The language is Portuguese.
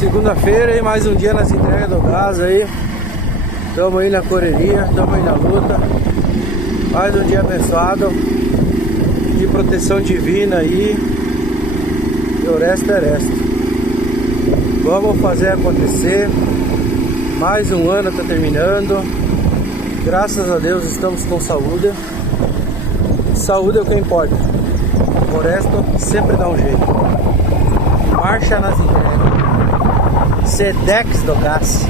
Segunda-feira e mais um dia nas entregas do gás aí. Estamos aí na correria, estamos aí na luta. Mais um dia abençoado de proteção divina aí. E o resto é resto. Vamos fazer acontecer. Mais um ano está terminando. Graças a Deus estamos com saúde. Saúde é o que importa. O resto sempre dá um jeito. Marcha nas entregas. Sedex do gás.